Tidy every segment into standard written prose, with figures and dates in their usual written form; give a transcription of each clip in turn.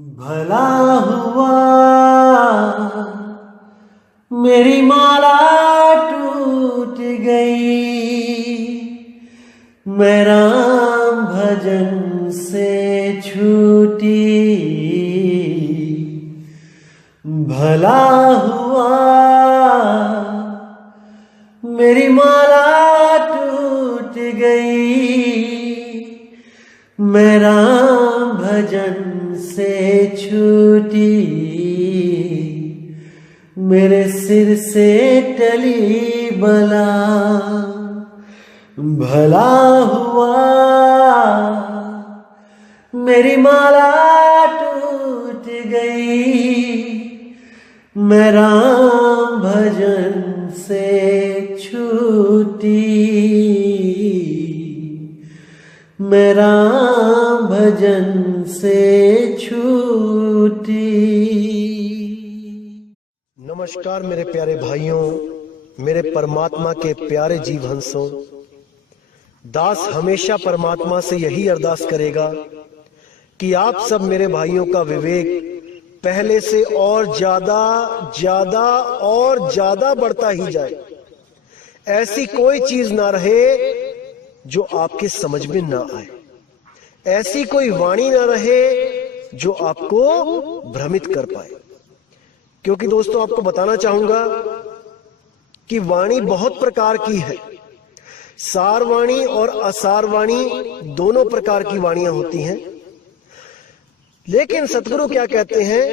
भला हुआ मेरी माला टूट गई, मैं राम भजन से छूटी। भला हुआ मेरी माला टूट गई, मैं राम भजन से छूटी। मेरे सिर से टली बला, भला हुआ मेरी माला टूट गई, मैं राम भजन से छूटी। मैं राम भजन से छूटी। नमस्कार मेरे प्यारे भाइयों, मेरे परमात्मा के प्यारे जीव हंसों। दास हमेशा परमात्मा से यही अरदास करेगा कि आप सब मेरे भाइयों का विवेक पहले से और ज्यादा ज्यादा और ज्यादा बढ़ता ही जाए। ऐसी कोई चीज ना रहे जो आपके समझ में ना आए, ऐसी कोई वाणी ना रहे जो आपको भ्रमित कर पाए। क्योंकि दोस्तों आपको बताना चाहूंगा कि वाणी बहुत प्रकार की है। सार वाणी और असार वाणी दोनों प्रकार की वाणियां होती हैं। लेकिन सतगुरु क्या कहते हैं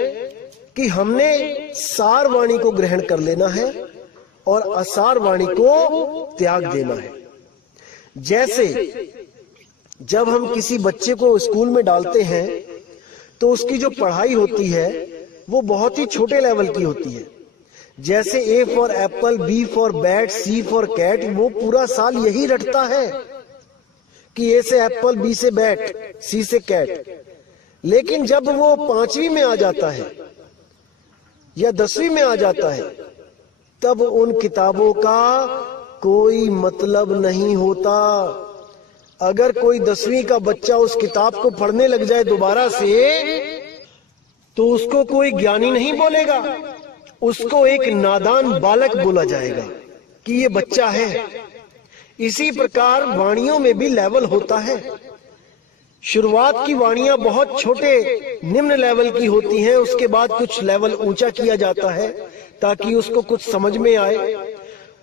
कि हमने सार वाणी को ग्रहण कर लेना है और असार वाणी को त्याग देना है। जैसे जब हम किसी बच्चे को स्कूल में डालते हैं तो उसकी जो पढ़ाई होती है वो बहुत ही छोटे लेवल की होती है। जैसे A for apple, B for bat, C for cat, वो पूरा साल यही रटता है कि ए से एप्पल, बी से बैट, सी से कैट। लेकिन जब वो 5वीं में आ जाता है या 10वीं में आ जाता है तब उन किताबों का कोई मतलब नहीं होता। अगर कोई 10वीं का बच्चा उस किताब को पढ़ने लग जाए दोबारा से तो उसको कोई ज्ञानी नहीं बोलेगा, उसको एक नादान बालक बोला जाएगा कि ये बच्चा है। इसी प्रकार वाणियों में भी लेवल होता है। शुरुआत की वाणियां बहुत छोटे निम्न लेवल की होती हैं, उसके बाद कुछ लेवल ऊंचा किया जाता है ताकि उसको कुछ समझ में आए।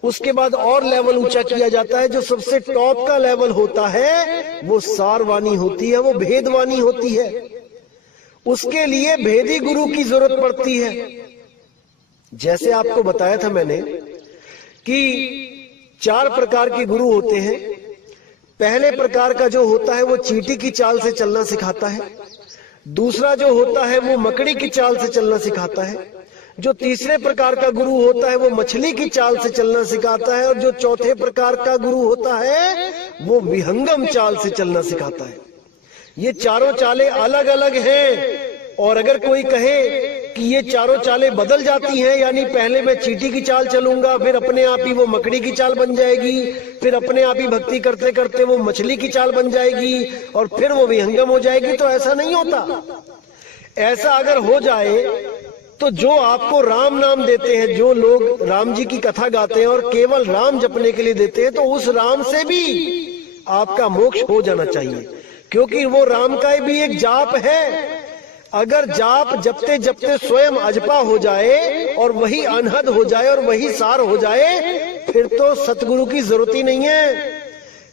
उसके बाद और लेवल ऊंचा किया जाता है। जो सबसे टॉप का लेवल होता है वो सार वाणी होती है, वो भेदवाणी होती है। उसके लिए भेदी गुरु की जरूरत पड़ती है। जैसे आपको बताया था मैंने कि 4 प्रकार के गुरु होते हैं। पहले प्रकार का जो होता है वो चींटी की चाल से चलना सिखाता है। दूसरा जो होता है वो मकड़ी की चाल से चलना सिखाता है। जो तीसरे प्रकार का गुरु होता है वो मछली की चाल से चलना सिखाता है। और जो चौथे प्रकार का गुरु होता है वो विहंगम चाल से चलना सिखाता है। ये चारों चालें अलग अलग हैं। और अगर कोई कहे कि ये चारों चालें बदल जाती हैं, यानी पहले मैं चींटी की चाल चलूंगा, फिर अपने आप ही वो मकड़ी की चाल बन जाएगी, फिर अपने आप ही भक्ति करते करते वो मछली की चाल बन जाएगी और फिर वो विहंगम हो जाएगी, तो ऐसा नहीं होता। ऐसा अगर हो जाए तो जो आपको राम नाम देते हैं, जो लोग राम जी की कथा गाते हैं और केवल राम जपने के लिए देते हैं, तो उस राम से भी आपका मोक्ष हो जाना चाहिए। क्योंकि वो राम का भी एक जाप है। अगर जाप जपते जपते स्वयं अजपा हो जाए और वही अनहद हो जाए और वही सार हो जाए, फिर तो सतगुरु की जरूरत ही नहीं है।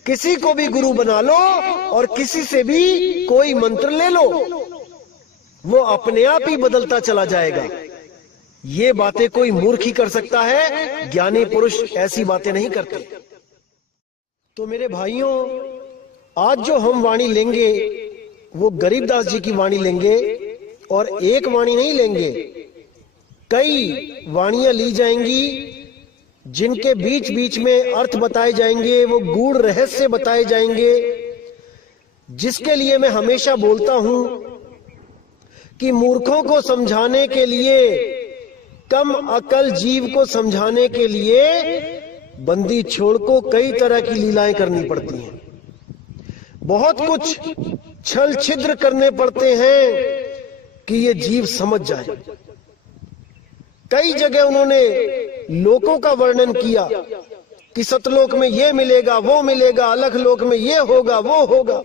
किसी को भी गुरु बना लो और किसी से भी कोई मंत्र ले लो, वो अपने आप ही बदलता चला जाएगा। ये बातें कोई मूर्ख ही कर सकता है, ज्ञानी पुरुष ऐसी बातें नहीं करते। तो मेरे भाइयों, आज जो हम वाणी लेंगे वो गरीबदास जी की वाणी लेंगे और एक वाणी नहीं लेंगे, कई वाणियां ली जाएंगी जिनके बीच बीच में अर्थ बताए जाएंगे, वो गूढ़ रहस्य बताए जाएंगे। जिसके लिए मैं हमेशा बोलता हूं कि मूर्खों को समझाने के लिए, कम अकल जीव को समझाने के लिए बंदी छोड़ को कई तरह की लीलाएं करनी पड़ती हैं। बहुत कुछ छल छिद्र करने पड़ते हैं, कि ये जीव समझ जाए। कई जगह उन्होंने लोकों का वर्णन किया कि सतलोक में ये मिलेगा, वो मिलेगा, अलख लोक में ये होगा, वो होगा।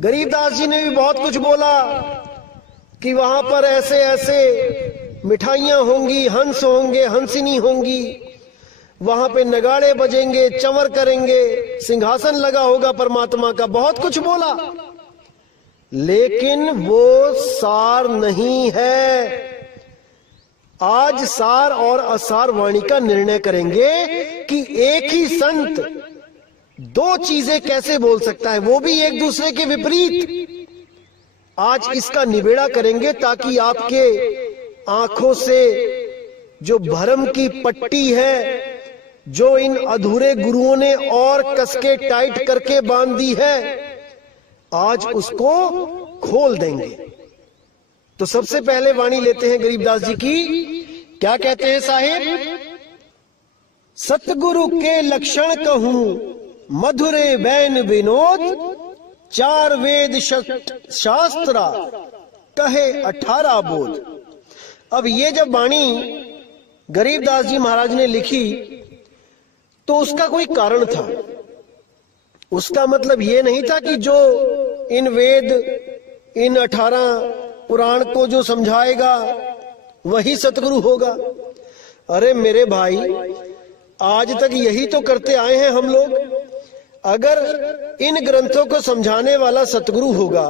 गरीबदास जी ने भी बहुत कुछ बोला कि वहां पर ऐसे ऐसे मिठाइयां होंगी, हंस होंगे, हंसिनी होंगी, वहां पे नगाड़े बजेंगे, चंवर करेंगे, सिंहासन लगा होगा परमात्मा का। बहुत कुछ बोला, लेकिन वो सार नहीं है। आज सार और असार वाणी का निर्णय करेंगे कि एक ही संत दो चीजें कैसे बोल सकता है, वो भी एक दूसरे के विपरीत। आज इसका निबेड़ा करेंगे ताकि आपके आंखों से जो भ्रम की पट्टी है, जो इन अधूरे गुरुओं ने और कसके टाइट करके बांध दी है, आज उसको खोल देंगे। तो सबसे पहले वाणी लेते हैं गरीबदास जी की। क्या कहते हैं साहिब? सतगुरु के लक्षण कहूं मधुरे बैन विनोद, चार वेद शास्त्रा कहे 18 बोध। अब ये जब वाणी गरीबदास जी महाराज ने लिखी तो उसका कोई कारण था। उसका मतलब ये नहीं था कि जो इन वेद, इन 18 पुराण को जो समझाएगा वही सतगुरु होगा। अरे मेरे भाई, आज तक यही तो करते आए हैं हम लोग। अगर इन ग्रंथों को समझाने वाला सतगुरु होगा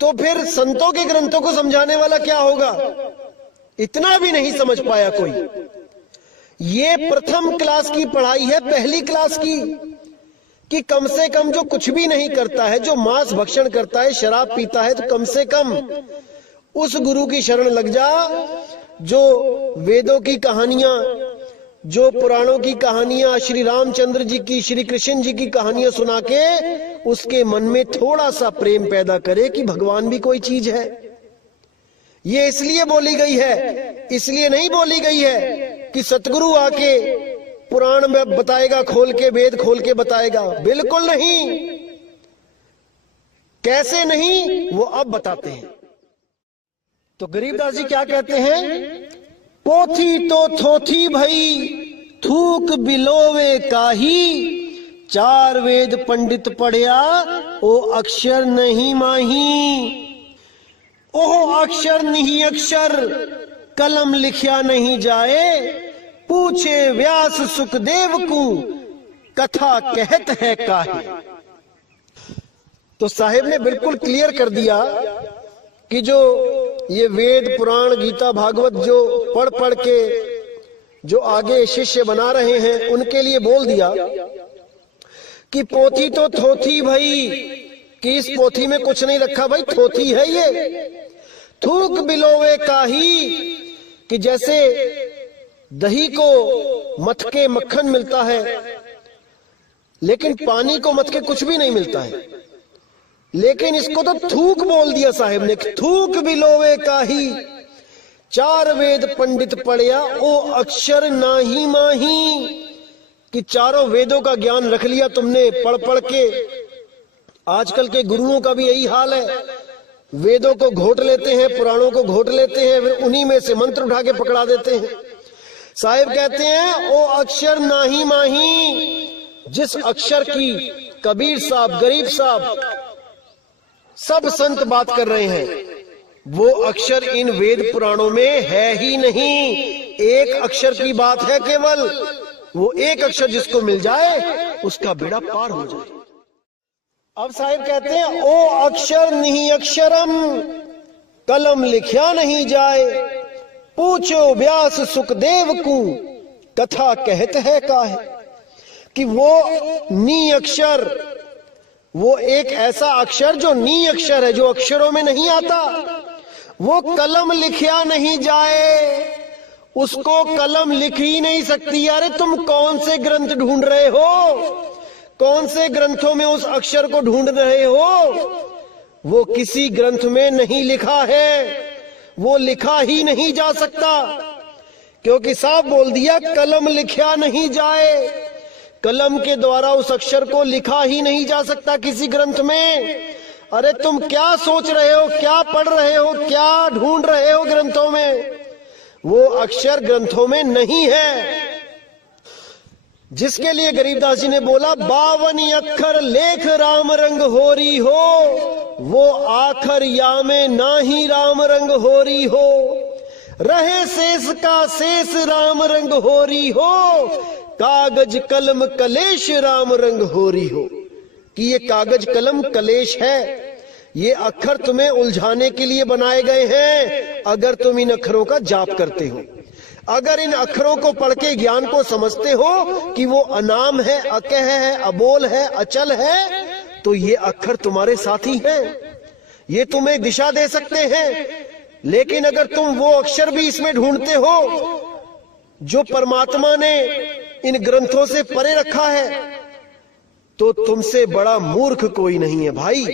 तो फिर संतों के ग्रंथों को समझाने वाला क्या होगा? इतना भी नहीं समझ पाया कोई। ये प्रथम क्लास की पढ़ाई है, पहली क्लास की, कि कम से कम जो कुछ भी नहीं करता है, जो मांस भक्षण करता है, शराब पीता है, तो कम से कम उस गुरु की शरण लग जा जो वेदों की कहानियां, जो पुराणों की कहानियां, श्री रामचंद्र जी की, श्री कृष्ण जी की कहानियां सुना के उसके मन में थोड़ा सा प्रेम पैदा करे कि भगवान भी कोई चीज है। ये इसलिए बोली गई है, इसलिए नहीं बोली गई है कि सतगुरु आके पुराण में बताएगा, खोल के, वेद खोल के बताएगा। बिल्कुल नहीं। कैसे नहीं, वो अब बताते हैं। तो गरीबदास जी क्या कहते हैं? पोथी तो थोथी भई थूक बिलोवे काही, चार वेद पंडित पढ़िया ओ अक्षर नहीं माही। ओह अक्षर नहीं अक्षर कलम लिखिया नहीं जाए, पूछे व्यास सुखदेव को कथा कहत है काहे। तो साहिब ने बिल्कुल क्लियर कर दिया कि जो ये वेद, पुराण, गीता, भागवत जो पढ़ पढ़ के जो आगे शिष्य बना रहे हैं उनके लिए बोल दिया कि पोथी तो थोथी भाई, कि इस पोथी में कुछ नहीं रखा भाई, थोथी है ये। थूक बिलोवे काही, कि जैसे दही को मथ के मक्खन मिलता है, लेकिन पानी को मथ के कुछ भी नहीं मिलता है। लेकिन इसको तो थूक बोल दिया साहिब ने। थूक बिलोवे काही, चार वेद पंडित पढ़िया ओ अक्षर नाही माही, कि चारों वेदों का ज्ञान रख लिया तुमने पढ़ पढ़ के। आजकल के गुरुओं का भी यही हाल है, वेदों को घोट लेते हैं, पुराणों को घोट लेते हैं, फिर उन्हीं में से मंत्र उठा के पकड़ा देते हैं। साहिब कहते हैं ओ अक्षर नाही माही, जिस अक्षर की कबीर साहब, गरीब साहब, सब संत बात कर रहे हैं, वो अक्षर इन वेद पुराणों में है ही नहीं। एक अक्षर की बात है केवल, वो एक अक्षर जिसको मिल जाए उसका बेड़ा पार हो जाए। अब साहिब कहते हैं ओ अक्षर नहीं अक्षरम कलम लिखिया नहीं जाए, पूछो व्यास सुखदेव को कथा कहत है काहे। कि वो नी अक्षर, वो एक ऐसा अक्षर जो नी अक्षर है, जो अक्षरों में नहीं आता, वो कलम लिखिया नहीं जाए, उसको कलम लिख ही नहीं सकती। अरे तुम कौन से ग्रंथ ढूंढ रहे हो, कौन से ग्रंथों में उस अक्षर को ढूंढ रहे हो? वो किसी ग्रंथ में नहीं लिखा है, वो लिखा ही नहीं जा सकता, क्योंकि साफ बोल दिया कलम लिखा नहीं जाए। कलम के द्वारा उस अक्षर को लिखा ही नहीं जा सकता किसी ग्रंथ में। अरे तुम क्या सोच रहे हो, क्या पढ़ रहे हो, क्या ढूंढ रहे हो ग्रंथों में? वो अक्षर ग्रंथों में नहीं है, जिसके लिए गरीबदास जी ने बोला 52 अक्षर लेख राम रंग होरी हो, वो आखर या में ना ही राम रंग होरी हो, रहे शेष का शेष राम रंग होरी हो, कागज कलम कलेश राम रंग होरी हो। कि ये कागज कलम कलेश है, ये अक्षर तुम्हें उलझाने के लिए बनाए गए हैं। अगर तुम इन अक्षरों का जाप करते हो, अगर इन अक्षरों को पढ़ के ज्ञान को समझते हो कि वो अनाम है, अकह है, अबोल है, अचल है, तो ये अक्षर तुम्हारे साथी हैं, ये तुम्हें दिशा दे सकते हैं। लेकिन अगर तुम वो अक्षर भी इसमें ढूंढते हो जो परमात्मा ने इन ग्रंथों से परे रखा है, तो तुमसे बड़ा मूर्ख कोई नहीं है भाई।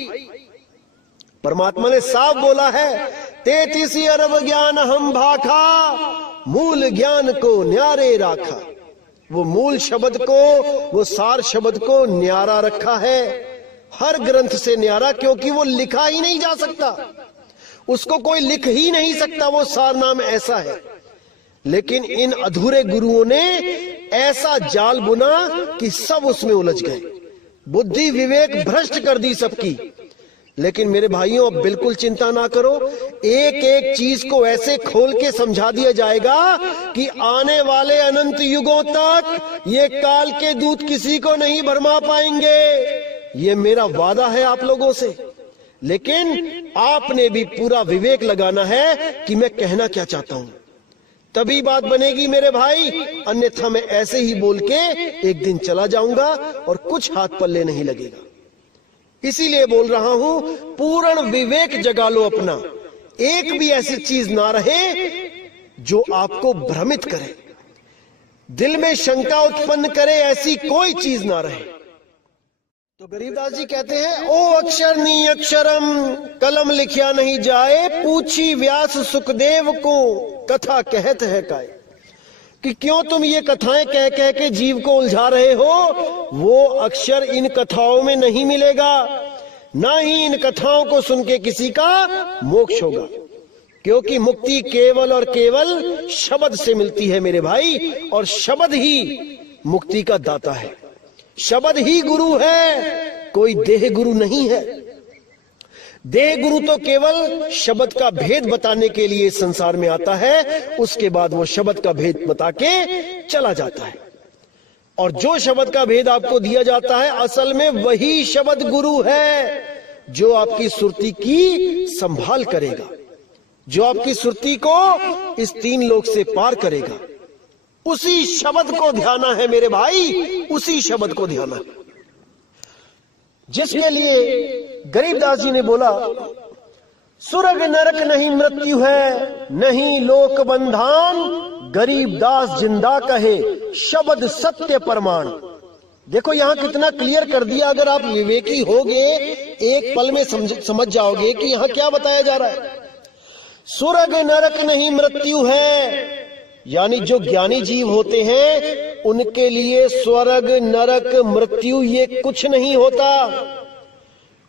परमात्मा ने साफ बोला है, 33 अरब ज्ञान हम भाखा, मूल ज्ञान को न्यारे राखा। वो मूल शब्द को, वो सार शब्द को न्यारा रखा है, हर ग्रंथ से न्यारा, क्योंकि वो लिखा ही नहीं जा सकता, उसको कोई लिख ही नहीं सकता, वो सार नाम ऐसा है। लेकिन इन अधूरे गुरुओं ने ऐसा जाल बुना कि सब उसमें उलझ गए, बुद्धि विवेक भ्रष्ट कर दी सबकी। लेकिन मेरे भाइयों, अब बिल्कुल चिंता ना करो, एक एक चीज को ऐसे खोल के समझा दिया जाएगा कि आने वाले अनंत युगों तक ये काल के दूत किसी को नहीं भरमा पाएंगे। ये मेरा वादा है आप लोगों से। लेकिन आपने भी पूरा विवेक लगाना है कि मैं कहना क्या चाहता हूं, तभी बात बनेगी मेरे भाई। अन्यथा मैं ऐसे ही बोल के एक दिन चला जाऊंगा और कुछ हाथ पल्ले नहीं लगेगा। इसीलिए बोल रहा हूं, पूर्ण विवेक जगा लो अपना। एक भी ऐसी चीज ना रहे जो आपको भ्रमित करे, दिल में शंका उत्पन्न करे, ऐसी कोई चीज ना रहे। तो गरीबदास जी कहते हैं, ओ अक्षर नी अक्षरम, कलम लिखिया नहीं जाए, पूछी व्यास सुखदेव को, कथा कहत है काय। कि क्यों तुम ये कथाएं कह कह के जीव को उलझा रहे हो? वो अक्षर इन कथाओं में नहीं मिलेगा, ना ही इन कथाओं को सुन के किसी का मोक्ष होगा, क्योंकि मुक्ति केवल और केवल शब्द से मिलती है मेरे भाई। और शब्द ही मुक्ति का दाता है, शब्द ही गुरु है, कोई देह गुरु नहीं है। देह गुरु तो केवल शब्द का भेद बताने के लिए संसार में आता है, उसके बाद वो शब्द का भेद बता के चला जाता है। और जो शब्द का भेद आपको दिया जाता है, असल में वही शब्द गुरु है, जो आपकी सुरती की संभाल करेगा, जो आपकी सुरती को इस 3 लोक से पार करेगा। उसी शब्द को ध्याना है मेरे भाई, उसी शब्द को ध्याना है, जिसके लिए गरीबदास जी ने बोला, सुरग नरक नहीं मृत्यु है, नहीं लोक बंधान, गरीबदास जिंदा कहे, शब्द सत्य प्रमाण। देखो यहां कितना क्लियर कर दिया। अगर आप विवेकी होगे, एक पल में समझ जाओगे कि यहां क्या बताया जा रहा है। सुरग नरक नहीं मृत्यु है, यानी जो ज्ञानी जीव होते हैं उनके लिए स्वर्ग नरक मृत्यु ये कुछ नहीं होता,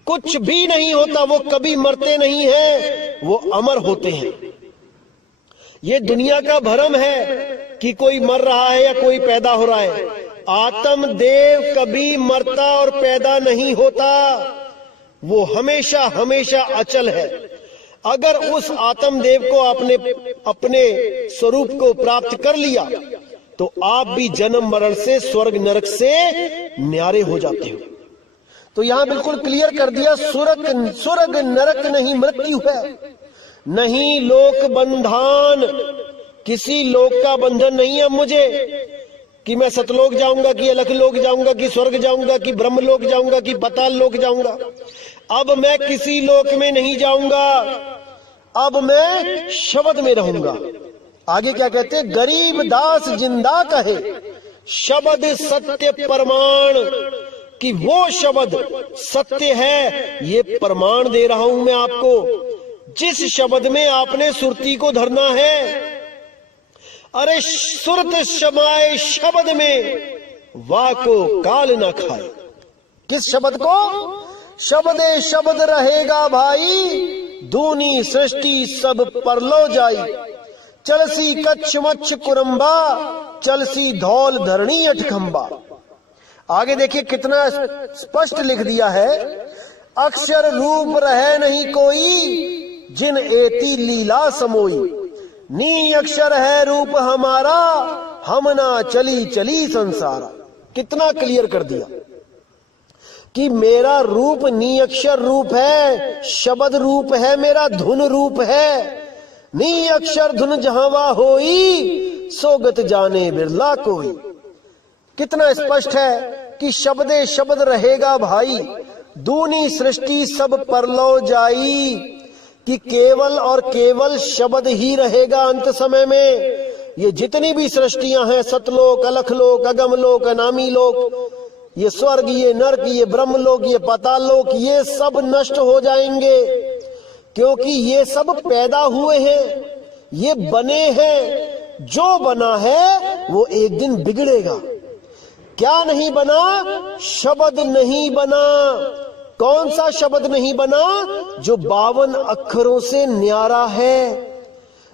कुछ भी नहीं होता। वो कभी मरते नहीं हैं, वो अमर होते हैं। ये दुनिया का भ्रम है कि कोई मर रहा है या कोई पैदा हो रहा है। आत्मदेव कभी मरता और पैदा नहीं होता, वो हमेशा हमेशा अचल है। अगर उस आत्मदेव को आपने अपने स्वरूप को प्राप्त कर लिया तो आप भी जन्म मरण से, स्वर्ग नरक से न्यारे हो जाते हो। तो यहां बिल्कुल क्लियर कर दिया, स्वर्ग नरक नहीं मृत्यु है, नहीं लोक बंधन, किसी लोक का बंधन नहीं है मुझे कि मैं सतलोक जाऊंगा, कि अलख लोक जाऊंगा, कि स्वर्ग जाऊंगा, कि ब्रह्म लोक जाऊंगा, कि पाताल लोक जाऊंगा। अब मैं किसी लोक में नहीं जाऊंगा, अब मैं शब्द में रहूंगा। आगे क्या कहते हैं, गरीब दास जिंदा कहे, शब्द सत्य प्रमाण, कि वो शब्द सत्य है, ये प्रमाण दे रहा हूं मैं आपको। जिस शब्द में आपने सुरती को धरना है, अरे सुरत समाए शब्द में, वाह को काल ना खाए। किस शब्द को? शब्दे शब्द रहेगा भाई, दूनी सृष्टि सब परलो जाई। चलसी कच्छ मच्छ कुरंबा, चलसी धौल धरणी अठखंबा। आगे देखिए कितना स्पष्ट लिख दिया है, अक्षर रूप रहे नहीं कोई, जिन एती लीला समोई। नी अक्षर है रूप हमारा, हम ना चली चली संसारा। कितना क्लियर कर दिया कि मेरा रूप नी अक्षर रूप है, शब्द रूप है, मेरा धुन रूप है। नी अक्षर धुन जहावा होई, सोगत जाने बिरला कोई। कितना स्पष्ट है कि शब्दे शब्द रहेगा भाई, दूनी सृष्टि सब परलो जाई। कि केवल और केवल शब्द ही रहेगा अंत समय में। ये जितनी भी सृष्टियां हैं, सतलोक, अलखलोक, अगमलोक, अनामी लोक, ये स्वर्ग, ये नरक, ये ब्रह्मलोक, ये पाताललोक, ये सब नष्ट हो जाएंगे, क्योंकि ये सब पैदा हुए हैं, ये बने हैं। जो बना है वो एक दिन बिगड़ेगा। क्या नहीं बना? शब्द नहीं बना। कौन सा शब्द नहीं बना? जो 52 अक्षरों से न्यारा है,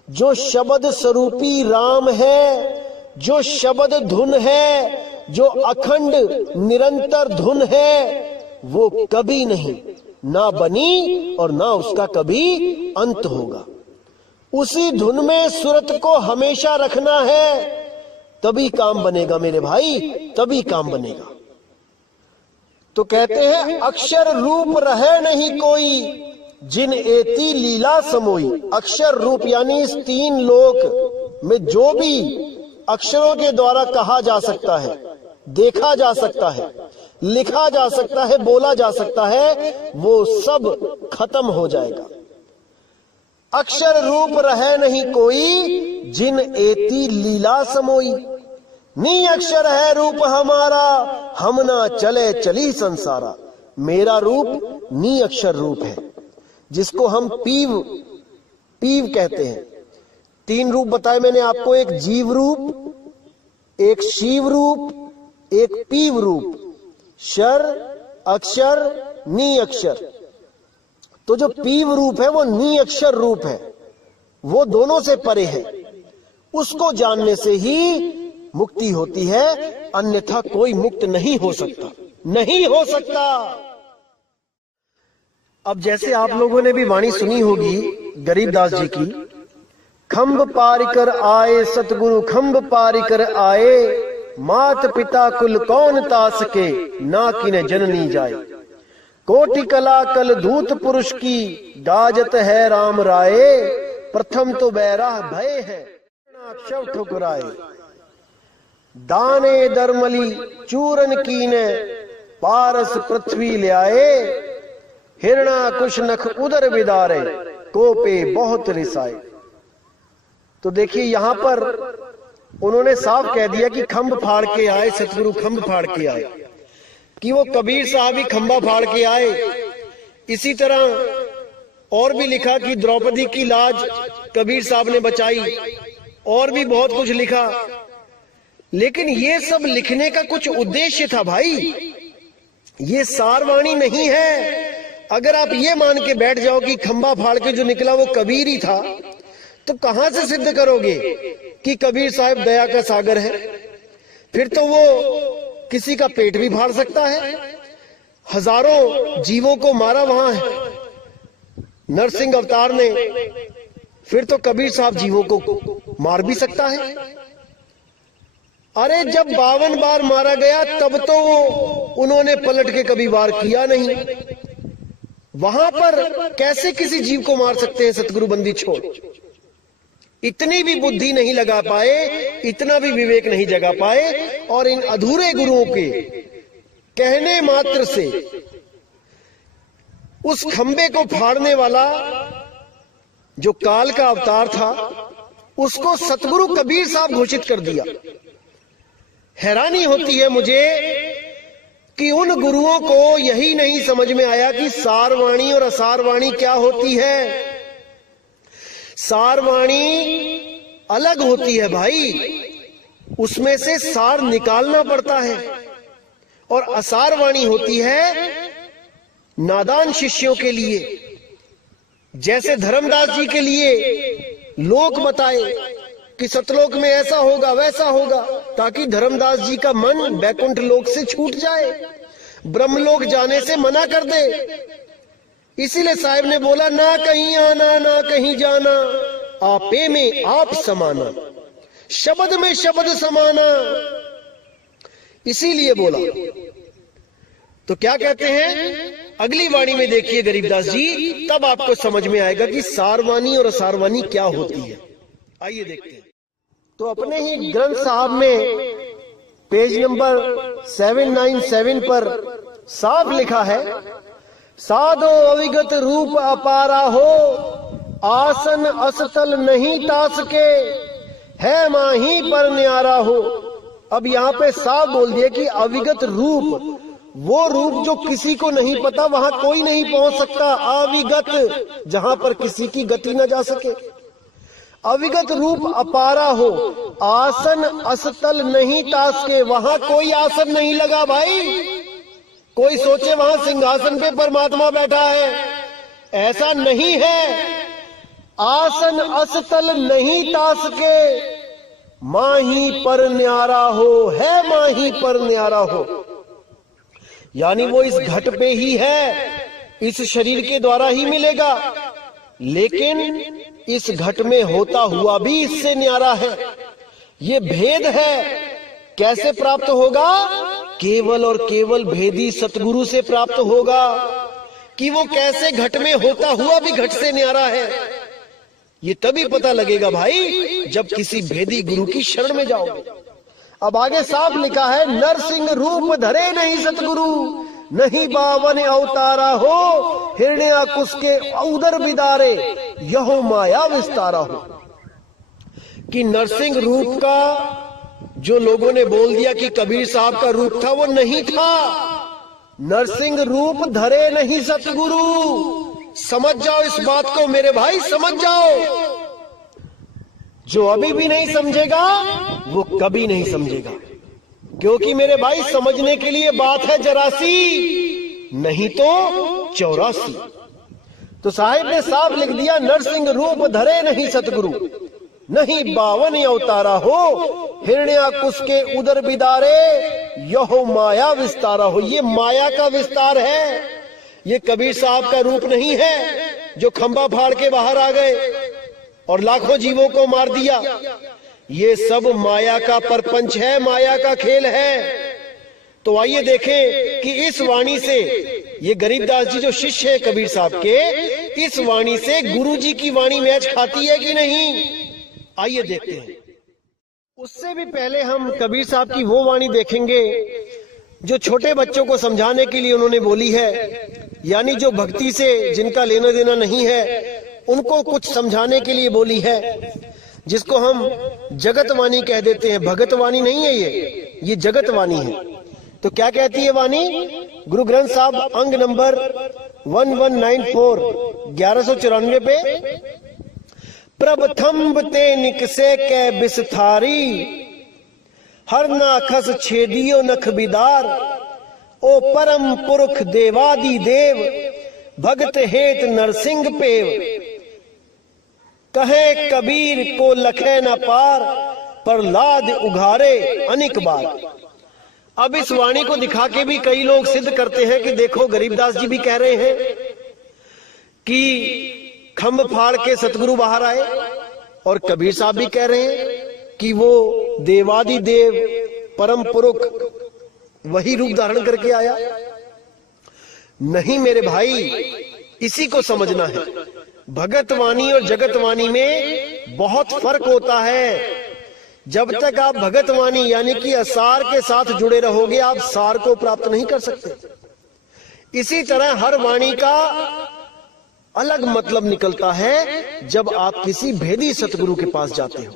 जो शब्द स्वरूपी राम है, जो शब्द धुन है, जो अखंड निरंतर धुन है, वो कभी नहीं ना बनी और ना उसका कभी अंत होगा। उसी धुन में सुरत को हमेशा रखना है, तभी काम बनेगा मेरे भाई, तभी काम बनेगा। तो कहते हैं अक्षर रूप रहे नहीं कोई, जिन एती लीला समोई। अक्षर रूप यानी इस 3 लोक में जो भी अक्षरों के द्वारा कहा जा सकता है, देखा जा सकता है, लिखा जा सकता है, बोला जा सकता है, वो सब खत्म हो जाएगा। अक्षर रूप रहे नहीं कोई, जिन एती लीला समोई। नी अक्षर है रूप हमारा, हम ना चले चली संसारा। मेरा रूप नी अक्षर रूप है, जिसको हम पीव कहते हैं। 3 रूप बताए मैंने आपको, एक जीव रूप, एक शिव रूप, एक पीव रूप। शर, अक्षर, नी अक्षर। तो जो पीव रूप है वो नी अक्षर रूप है, वो दोनों से परे है। उसको जानने से ही मुक्ति होती है, अन्यथा कोई मुक्त नहीं हो सकता, नहीं हो सकता। अब जैसे आप लोगों ने भी वाणी सुनी होगी गरीबदास जी की, खंभ पार कर आए सतगुरु खंभ पार कर आए, मात पिता कुल कौन तास के, ना किने जननी जाए। कोटि कला कल धूत पुरुष की, गाजत है राम राये। प्रथम तो बैराह भय है, अक्षव ठुकराए। दाने दरमली चूरन कीने, पारस पृथ्वी ले आए। हिरणा कुश नख उदर विदारे, कोपे बहुत रिसाए। तो देखिए यहां पर उन्होंने साफ कह दिया कि खंभ फाड़ के आए सतगुरु, खंभ फाड़ के आए, कि वो कबीर साहब ही खंभा फाड़ के आए। इसी तरह और भी लिखा कि द्रौपदी की लाज कबीर साहब ने बचाई, और भी बहुत कुछ लिखा। लेकिन ये सब लिखने का कुछ उद्देश्य था भाई, ये सारवाणी नहीं है। अगर आप ये मान के बैठ जाओ कि खंभा फाड़ के जो निकला वो कबीर ही था, तो कहां से सिद्ध करोगे कि कबीर साहब दया का सागर है? फिर तो वो किसी का पेट भी फाड़ सकता है। हजारों जीवों को मारा वहां है नरसिंह अवतार ने, फिर तो कबीर साहब जीवों को मार भी सकता है। अरे जब 52 बार मारा गया तब तो उन्होंने पलट के कभी वार किया नहीं। वहां पर कैसे किसी जीव को मार सकते हैं सतगुरु बंदी छोड़? इतनी भी बुद्धि नहीं लगा पाए, इतना भी विवेक नहीं जगा पाए, और इन अधूरे गुरुओं के कहने मात्र से उस खंबे को फाड़ने वाला जो काल का अवतार था उसको सतगुरु कबीर साहब घोषित कर दिया। हैरानी होती है मुझे कि उन गुरुओं को यही नहीं समझ में आया कि सारवाणी और असारवाणी क्या होती है। सारवाणी अलग होती है भाई, उसमें से सार निकालना पड़ता है, और असारवाणी होती है नादान शिष्यों के लिए, जैसे धर्मदास जी के लिए लोक बताए कि सतलोक में ऐसा होगा वैसा होगा, ताकि धर्मदास जी का मन बैकुंठ लोक से छूट जाए, ब्रह्मलोक जाने से मना कर दे। इसीलिए साहिब ने बोला, ना कहीं आना ना कहीं जाना, आपे में आप समाना, शब्द में शब्द समाना। इसीलिए बोला। तो क्या कहते हैं अगली वाणी में देखिए गरीबदास जी, तब आपको समझ में आएगा कि सारवानी और असारवानी क्या होती है। आइए देखते हैं। तो अपने ही ग्रंथ साहब में पेज नंबर 797 पर साफ लिखा है, साधो अविगत रूप अपारा हो, आसन असतल नहीं तास के, है माही पर न्यारा हो। अब यहाँ पे साफ बोल दिया कि अविगत रूप, वो रूप जो किसी को नहीं पता, वहां कोई नहीं पहुंच सकता। अविगत, जहां पर किसी की गति न जा सके। अविगत रूप अपारा हो, आसन असतल नहीं तास के, वहां कोई आसन नहीं लगा भाई। कोई सोचे वहां सिंहासन पे परमात्मा बैठा है, ऐसा नहीं है। आसन असतल नहीं तास के, माही पर न्यारा हो, है माही पर न्यारा हो। यानी वो इस घट पे ही है, इस शरीर के द्वारा ही मिलेगा, लेकिन इस घट में होता हुआ भी इससे न्यारा है। ये भेद है। कैसे प्राप्त होगा? केवल और केवल भेदी सतगुरु से प्राप्त होगा कि वो कैसे घट में होता हुआ भी घट से न्यारा है। ये तभी पता लगेगा भाई जब किसी भेदी गुरु की शरण में जाओगे। अब आगे साफ लिखा है, नरसिंह रूप धरे नहीं सतगुरु, नहीं बावन अवतारा हो, हिरण्याकुश के उदर बिदारे, यहो माया विस्तारा हो। कि नरसिंह रूप का जो लोगों ने बोल दिया कि कबीर साहब का रूप था, वो नहीं था। नरसिंह रूप धरे नहीं सतगुरु। समझ जाओ इस बात को मेरे भाई, समझ जाओ। जो अभी भी नहीं समझेगा वो कभी नहीं समझेगा, क्योंकि मेरे भाई समझने के लिए बात है जरासी, नहीं तो 84। तो साहिब ने साफ लिख दिया, नरसिंह रूप धरे नहीं सतगुरु, नहीं बावन अवतारा हो, हिरण्याकुश के उदर बिदारे, यहो माया विस्तारा हो। ये माया का विस्तार है, ये कबीर साहब का रूप नहीं है जो खंबा फाड़ के बाहर आ गए और लाखों जीवों को मार दिया। ये सब माया का परपंच है, माया का खेल है। तो आइए देखें कि इस वाणी से, ये गरीबदास जी जो शिष्य है कबीर साहब के, इस वाणी से गुरु जी की वाणी मैच खाती है कि नहीं। आइए देखते हैं। उससे भी पहले हम कबीर साहब की वो वाणी देखेंगे जो छोटे बच्चों को समझाने के लिए उन्होंने बोली है, यानी जो भक्ति से जिनका लेना देना नहीं है उनको कुछ समझाने के लिए बोली है, जिसको हम जगतवाणी कह देते हैं। भगतवाणी नहीं है ये जगतवाणी है। तो क्या कहती है वाणी? गुरु ग्रंथ साहब अंग नंबर 1194 1194 पे, प्रभथम्ब ते निकसे कै बिसथारी, हर नाखस छेदियो नख बिदार, ओ परम पुरख देवादि देव, भगत हेत नरसिंह पेव, कहे कबीर को लखे न पार, प्रहलाद उघारे अनेक बार। अब इस वाणी को दिखा के भी कई लोग सिद्ध करते हैं कि देखो गरीबदास जी भी कह रहे हैं कि खंभ फाड़ के सतगुरु बाहर आए, और कबीर साहब भी कह रहे हैं कि वो देवादि देव परम पुरुष वही रूप धारण करके आया। नहीं मेरे भाई, इसी को समझना है। भगतवाणी और जगतवाणी में बहुत फर्क होता है। जब तक आप भगतवाणी यानी कि असार के साथ जुड़े रहोगे, आप सार को प्राप्त नहीं कर सकते। इसी तरह हर वाणी का अलग मतलब निकलता है जब आप किसी भेदी सतगुरु के पास जाते हो।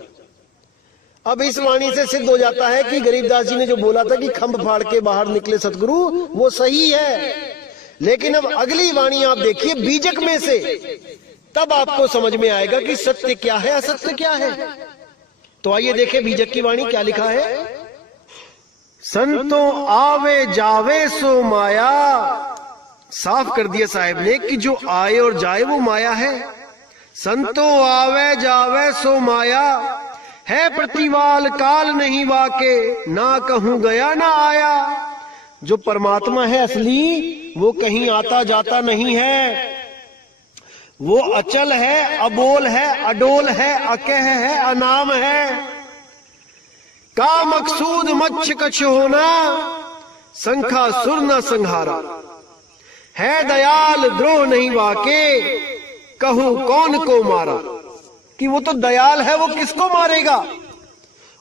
अब इस वाणी से सिद्ध हो जाता है कि गरीबदास जी ने जो बोला था कि खंभ फाड़ के बाहर निकले सतगुरु, वो सही है। लेकिन अब अगली वाणी आप देखिए बीजक में से, तब आपको समझ में आएगा कि सत्य क्या है, असत्य क्या है। तो आइए देखें बीजक की वाणी क्या लिखा है। संतों आवे जावे सो माया, साफ कर दिया साहिब ने कि जो आए और जाए वो माया है। संतो आवे जावे सो माया, है प्रतिवाल काल नहीं वाके, ना कहूं गया ना आया। जो परमात्मा है असली वो कहीं आता जाता नहीं है, वो अचल है, अबोल है, अडोल है, अकह है, अनाम है। का मकसूद मच्छ कछ होना, संखा सुर न संहारा। है दयाल द्रोह नहीं वाके, कहूं कौन को मारा। कि वो तो दयाल है, वो किसको मारेगा।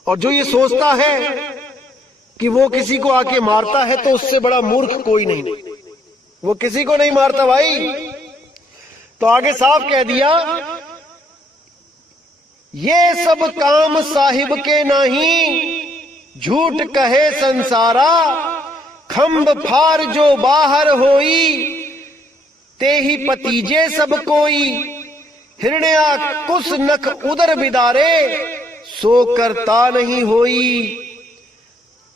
और जो ये सोचता है कि वो किसी को आके मारता है तो उससे बड़ा मूर्ख कोई नहीं। वो किसी को नहीं मारता भाई। तो आगे साफ कह दिया, ये सब काम साहिब के नहीं, झूठ कहे संसारा। खंब फार जो बाहर होई, ते ही पतीजे सब कोई। हिरण्या कुस नख उदर बिदारे, सो करता नहीं होई।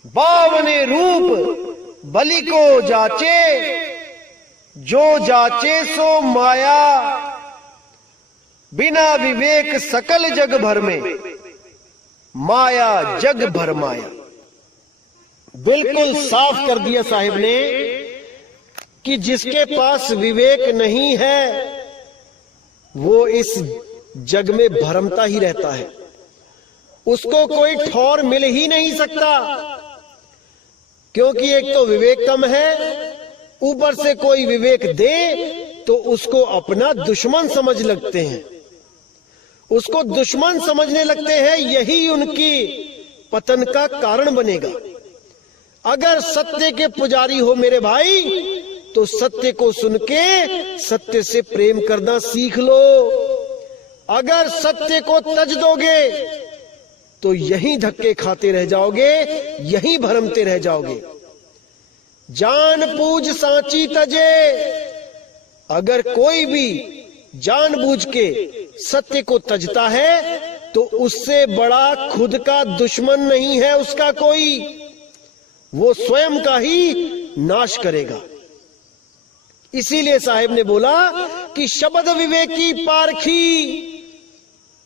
बावने रूप बलि को जाचे, जो जाचे सो माया। बिना विवेक सकल जग भर में, माया जग भर माया। बिल्कुल साफ कर दिया साहिब ने कि जिसके पास विवेक नहीं है वो इस जग में भरमता ही रहता है। उसको कोई ठौर मिल ही नहीं सकता, क्योंकि एक तो विवेक कम है, ऊपर से कोई विवेक दे तो उसको अपना दुश्मन समझ लगते हैं, उसको दुश्मन समझने लगते हैं। यही उनकी पतन का कारण बनेगा। अगर सत्य के पुजारी हो मेरे भाई, तो सत्य को सुन के सत्य से प्रेम करना सीख लो। अगर सत्य को तज दोगे तो यहीं धक्के खाते रह जाओगे, यहीं भरमते रह जाओगे। जान पूज सांची तजे। अगर कोई भी जानबूझ के सत्य को तजता है तो उससे बड़ा खुद का दुश्मन नहीं है उसका कोई। वो स्वयं का ही नाश करेगा। इसीलिए साहिब ने बोला कि शब्द विवेकी पारखी,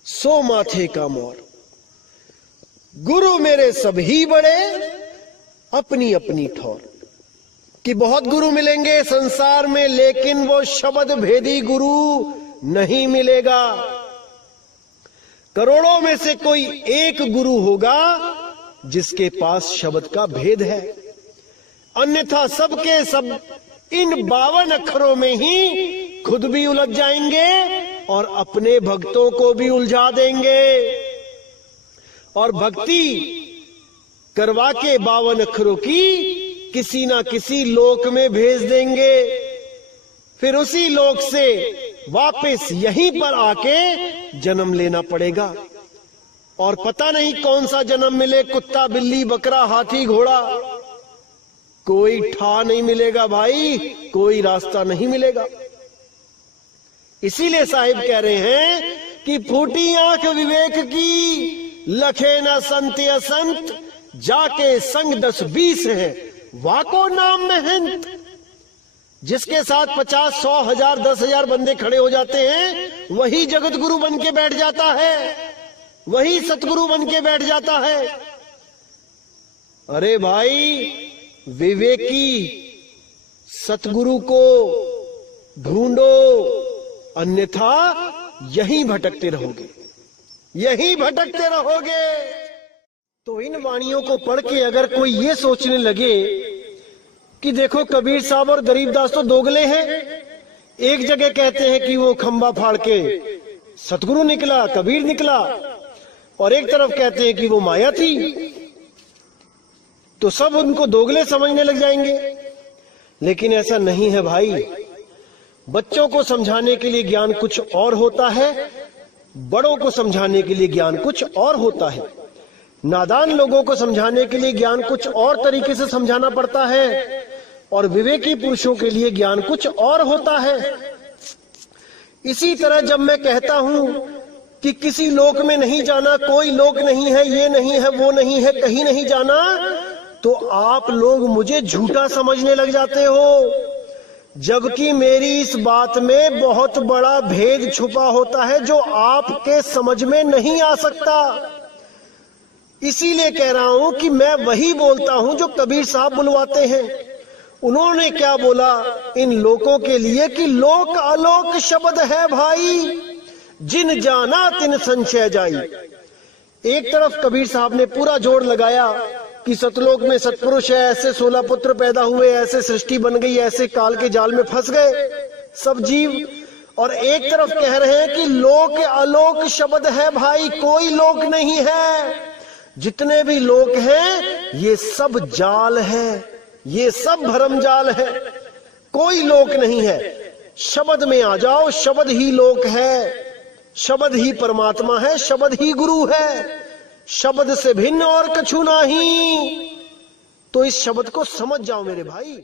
सो माथे का मोर। गुरु मेरे सभी बड़े, अपनी अपनी ठौर। कि बहुत गुरु मिलेंगे संसार में, लेकिन वो शब्द भेदी गुरु नहीं मिलेगा। करोड़ों में से कोई एक गुरु होगा जिसके पास शब्द का भेद है, अन्यथा सबके सब इन 52 अक्षरों में ही खुद भी उलझ जाएंगे और अपने भक्तों को भी उलझा देंगे। और भक्ति करवा के 52 अक्षरों की किसी ना किसी लोक में भेज देंगे। फिर उसी लोक से वापस यहीं पर आके जन्म लेना पड़ेगा। और पता नहीं कौन सा जन्म मिले, कुत्ता बिल्ली बकरा हाथी घोड़ा, कोई ठा नहीं मिलेगा भाई, कोई रास्ता नहीं मिलेगा। इसीलिए साहिब कह रहे हैं कि फूटी आंख विवेक की, लखे न संत असंत, जाके संग 10-20 है, वाको नाम महंत। जिसके साथ 50, 100, 1000, 10,000 बंदे खड़े हो जाते हैं, वही जगत गुरु बन के बैठ जाता है, वही सतगुरु बन के बैठ जाता है। अरे भाई, विवेकी सतगुरु को ढूंढो, अन्यथा यहीं भटकते रहोगे, यहीं भटकते रहोगे। तो इन वाणियों को पढ़ के अगर कोई ये सोचने लगे कि देखो कबीर साहब और गरीबदास तो दोगले हैं, एक जगह कहते हैं कि वो खंबा फाड़ के सतगुरु निकला, कबीर निकला, और एक तरफ कहते हैं कि वो माया थी, तो सब उनको दोगले समझने लग जाएंगे। लेकिन ऐसा नहीं है भाई। बच्चों को समझाने के लिए ज्ञान कुछ और होता है, बड़ों को समझाने के लिए ज्ञान कुछ और होता है। नादान लोगों को समझाने के लिए ज्ञान कुछ और तरीके से समझाना पड़ता है, और विवेकी पुरुषों के लिए ज्ञान कुछ और होता है। इसी तरह जब मैं कहता हूं कि किसी लोक में नहीं जाना, कोई लोक नहीं है, ये नहीं है, वो नहीं है, कहीं नहीं जाना, तो आप लोग मुझे झूठा समझने लग जाते हो। जबकि मेरी इस बात में बहुत बड़ा भेद छुपा होता है जो आपके समझ में नहीं आ सकता। इसीलिए कह रहा हूं कि मैं वही बोलता हूं जो कबीर साहब बुलवाते हैं। उन्होंने क्या बोला इन लोगों के लिए कि लोक अलोक शब्द है भाई, जिन जाना तिन संशय जाई। एक तरफ कबीर साहब ने पूरा जोर लगाया कि सतलोक में सतपुरुष है, ऐसे 16 पुत्र पैदा हुए, ऐसे सृष्टि बन गई, ऐसे काल के जाल में फंस गए सब जीव। और एक तरफ कह रहे हैं कि लोक अलोक शब्द है भाई, कोई लोक नहीं है, जितने भी लोक हैं ये सब जाल है, ये सब भरम जाल है, कोई लोक नहीं है। शब्द में आ जाओ, शब्द ही लोक है, शब्द ही परमात्मा है, शब्द ही गुरु है, शब्द से भिन्न और कछु नहीं। तो इस शब्द को समझ जाओ मेरे भाई।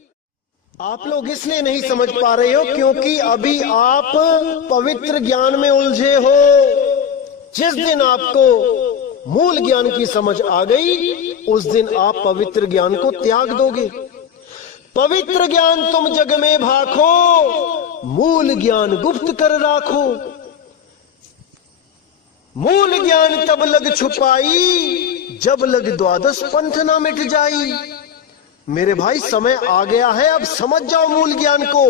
आप लोग इसलिए नहीं समझ पा रहे हो क्योंकि अभी आप पवित्र ज्ञान में उलझे हो। जिस दिन आपको मूल ज्ञान की समझ आ गई उस दिन आप पवित्र ज्ञान को त्याग दोगे। पवित्र ज्ञान तुम जग में भाखो, मूल ज्ञान गुप्त कर राखो। मूल ज्ञान तब लग छुपाई, जब लग द्वादश पंथ ना मिट जाई। मेरे भाई समय आ गया है, अब समझ जाओ मूल ज्ञान को।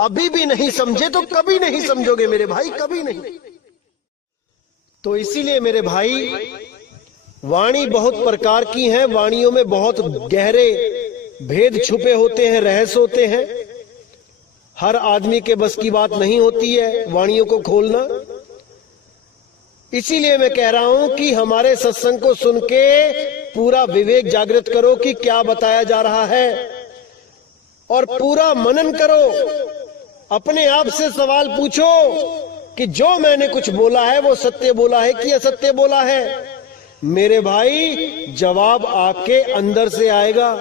अभी भी नहीं समझे तो कभी नहीं समझोगे मेरे भाई, कभी नहीं। तो इसीलिए मेरे भाई वाणी बहुत प्रकार की है, वाणियों में बहुत गहरे भेद छुपे होते हैं, रहस्य होते हैं। हर आदमी के बस की बात नहीं होती है वाणियों को खोलना। इसीलिए मैं कह रहा हूं कि हमारे सत्संग को सुन के पूरा विवेक जागृत करो कि क्या बताया जा रहा है, और पूरा मनन करो। अपने आप से सवाल पूछो कि जो मैंने कुछ बोला है वो सत्य बोला है कि असत्य बोला है। मेरे भाई जवाब आपके अंदर से आएगा,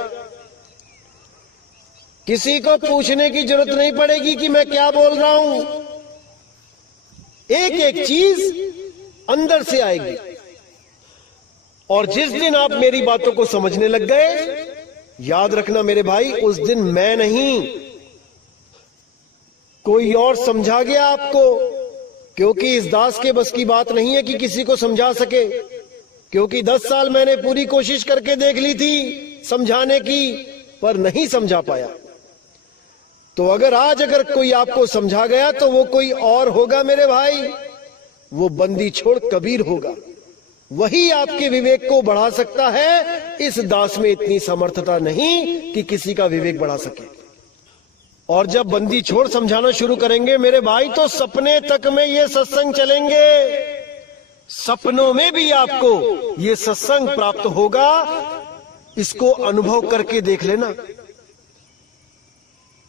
किसी को पूछने की जरूरत नहीं पड़ेगी कि मैं क्या बोल रहा हूं। एक एक चीज अंदर से आएगी। और जिस दिन आप मेरी बातों को समझने लग गए, याद रखना मेरे भाई, उस दिन मैं नहीं कोई और समझा गया आपको। क्योंकि इस दास के बस की बात नहीं है कि किसी को समझा सके, क्योंकि 10 साल मैंने पूरी कोशिश करके देख ली थी समझाने की, पर नहीं समझा पाया। तो अगर कोई आपको समझा गया तो वो कोई और होगा मेरे भाई, वो बंदी छोड़ कबीर होगा। वही आपके विवेक को बढ़ा सकता है। इस दास में इतनी समर्थता नहीं कि किसी का विवेक बढ़ा सके। और जब बंदी छोड़ समझाना शुरू करेंगे मेरे भाई तो सपने तक में ये सत्संग चलेंगे, सपनों में भी आपको ये सत्संग प्राप्त होगा। इसको अनुभव करके देख लेना।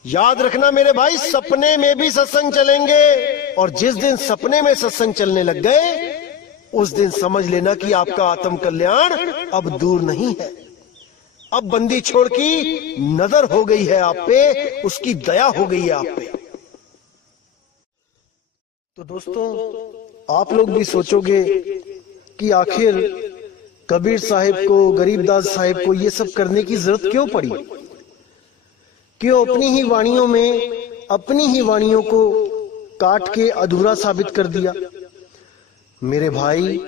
याद रखना मेरे भाई, सपने में भी सत्संग चलेंगे। और जिस दिन सपने में सत्संग चलने लग गए उस दिन समझ लेना कि आपका आत्म कल्याण अब दूर नहीं है। अब बंदी छोड़ की नजर हो गई है आप पे, उसकी दया हो गई है आप पे। तो दोस्तों, आप लोग भी सोचोगे कि आखिर कबीर साहिब को, गरीबदास साहिब को ये सब करने की जरूरत क्यों पड़ी? क्यों अपनी ही वाणियों में अपनी ही वाणियों को काट के अधूरा साबित कर दिया? मेरे भाई,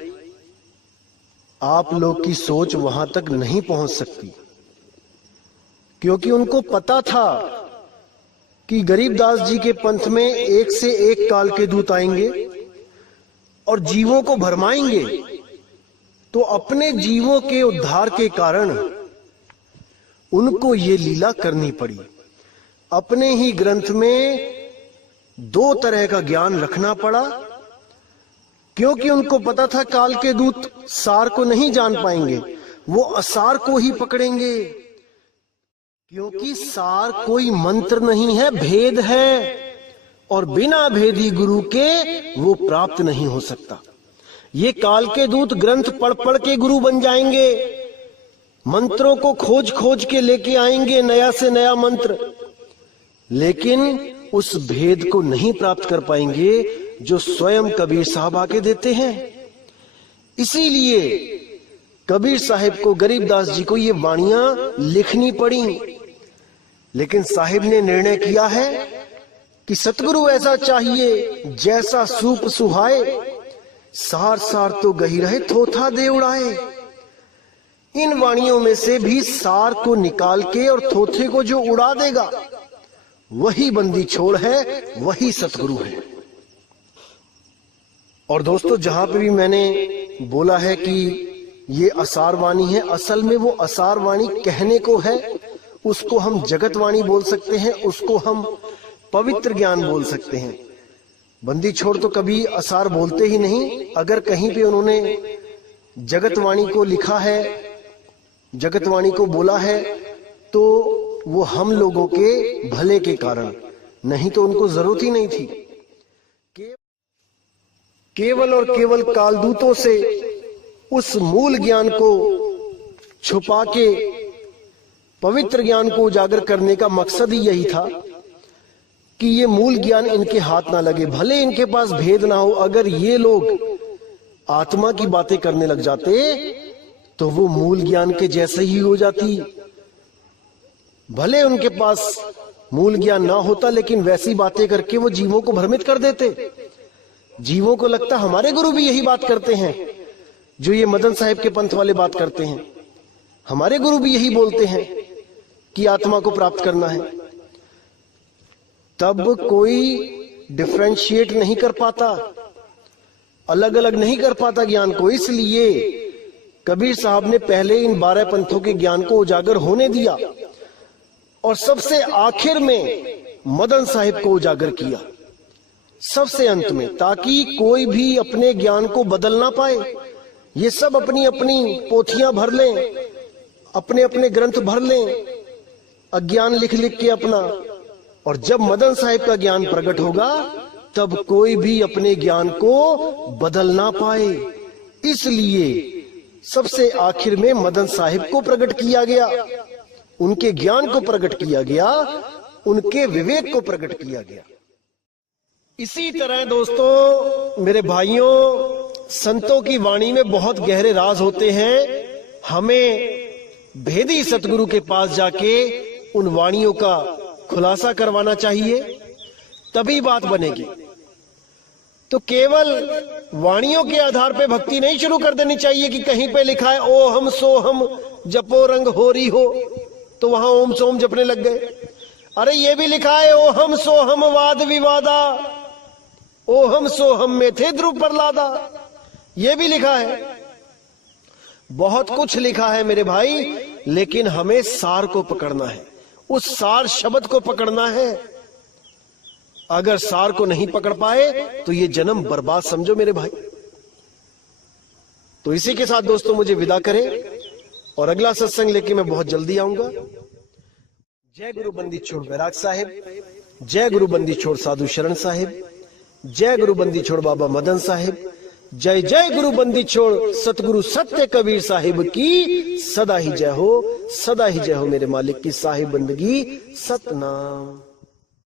आप लोग की सोच वहां तक नहीं पहुंच सकती, क्योंकि उनको पता था कि गरीबदास जी के पंथ में एक से एक काल के दूत आएंगे और जीवों को भरमाएंगे। तो अपने जीवों के उद्धार के कारण उनको ये लीला करनी पड़ी। अपने ही ग्रंथ में 2 तरह का ज्ञान रखना पड़ा, क्योंकि उनको पता था काल के दूत सार को नहीं जान पाएंगे, वो असार को ही पकड़ेंगे। क्योंकि सार कोई मंत्र नहीं है, भेद है, और बिना भेदी गुरु के वो प्राप्त नहीं हो सकता। ये काल के दूत ग्रंथ पढ़ पढ़ के गुरु बन जाएंगे, मंत्रों को खोज खोज के लेके आएंगे, नया से नया मंत्र, लेकिन उस भेद को नहीं प्राप्त कर पाएंगे जो स्वयं कबीर साहब आके देते हैं। इसीलिए कबीर साहिब को, गरीबदास जी को ये वाणियां लिखनी पड़ी। लेकिन साहिब ने निर्णय किया है कि सतगुरु ऐसा चाहिए जैसा सूप सुहाए, सार सार तो गही रहे थोथा दे उड़ाए। इन वाणियों में से भी सार को निकाल के और थोथे को जो उड़ा देगा वही बंदी छोड़ है, वही सतगुरु है। और दोस्तों, जहां पे भी मैंने बोला है कि ये असार वाणी है, असल में वो असार वाणी कहने को है, उसको हम जगत वाणी बोल सकते हैं, उसको हम पवित्र ज्ञान बोल सकते हैं। बंदी छोड़ तो कभी असार बोलते ही नहीं। अगर कहीं पे उन्होंने जगत वाणी को लिखा है, जगत वाणी को बोला है, तो वो हम लोगों के भले के कारण, नहीं तो उनको जरूरत ही नहीं थी। केवल और केवल कालदूतों से उस मूल ज्ञान को छुपा के पवित्र ज्ञान को उजागर करने का मकसद ही यही था कि ये मूल ज्ञान इनके हाथ ना लगे। भले इनके पास भेद ना हो, अगर ये लोग आत्मा की बातें करने लग जाते तो वो मूल ज्ञान के जैसे ही हो जाती। भले उनके पास मूल ज्ञान ना होता, लेकिन वैसी बातें करके वो जीवों को भ्रमित कर देते। जीवों को लगता हमारे गुरु भी यही बात करते हैं जो ये मदन साहिब के पंथ वाले बात करते हैं, हमारे गुरु भी यही बोलते हैं कि आत्मा को प्राप्त करना है। तब कोई डिफरेंशिएट नहीं कर पाता, अलग अलग नहीं कर पाता ज्ञान को। इसलिए कबीर साहब ने पहले इन 12 पंथों के ज्ञान को उजागर होने दिया और सबसे आखिर में मदन साहिब को उजागर किया, सबसे अंत में, ताकि कोई भी अपने ज्ञान को बदल ना पाए। ये सब अपनी अपनी पोथियां भर लें, अपने अपने ग्रंथ भर लें, अज्ञान लिख लिख के अपना, और जब मदन साहिब का ज्ञान प्रकट होगा तब कोई भी अपने ज्ञान को बदल ना पाए। इसलिए सबसे आखिर में मदन साहिब को प्रकट किया गया, उनके ज्ञान को प्रकट किया गया, उनके विवेक को प्रकट किया गया। इसी तरह दोस्तों, मेरे भाइयों, संतों की वाणी में बहुत गहरे राज होते हैं। हमें भेदी सतगुरु के पास जाके उन वाणियों का खुलासा करवाना चाहिए, तभी बात बनेगी। तो केवल वाणियों के आधार पे भक्ति नहीं शुरू कर देनी चाहिए कि कहीं पे लिखा है ओ हम सो हम जपो रंग होरी हो, तो वहां ओम सोम जपने लग गए। अरे ये भी लिखा है ओ हम सो हम वाद विवादा, ओ हम सो हम में थे ध्रुव प्रहलादा, ये भी लिखा है। बहुत कुछ लिखा है मेरे भाई, लेकिन हमें सार को पकड़ना है, उस सार शब्द को पकड़ना है। अगर सार को नहीं पकड़ पाए तो ये जन्म बर्बाद समझो मेरे भाई। तो इसी के साथ दोस्तों मुझे विदा करें, और अगला सत्संग लेके मैं बहुत जल्दी आऊंगा। जय गुरु बंदी छोड़ बैराग साहिब, जय गुरु बंदी छोड़ साधु शरण साहिब, जय गुरु बंदी छोड़ बाबा मदन साहिब, जय जय गुरु बंदी छोड़ सतगुरु सत्य कबीर साहिब की सदा ही जय हो, सदा ही जय हो मेरे मालिक की साहिब बंदगी सतनाम।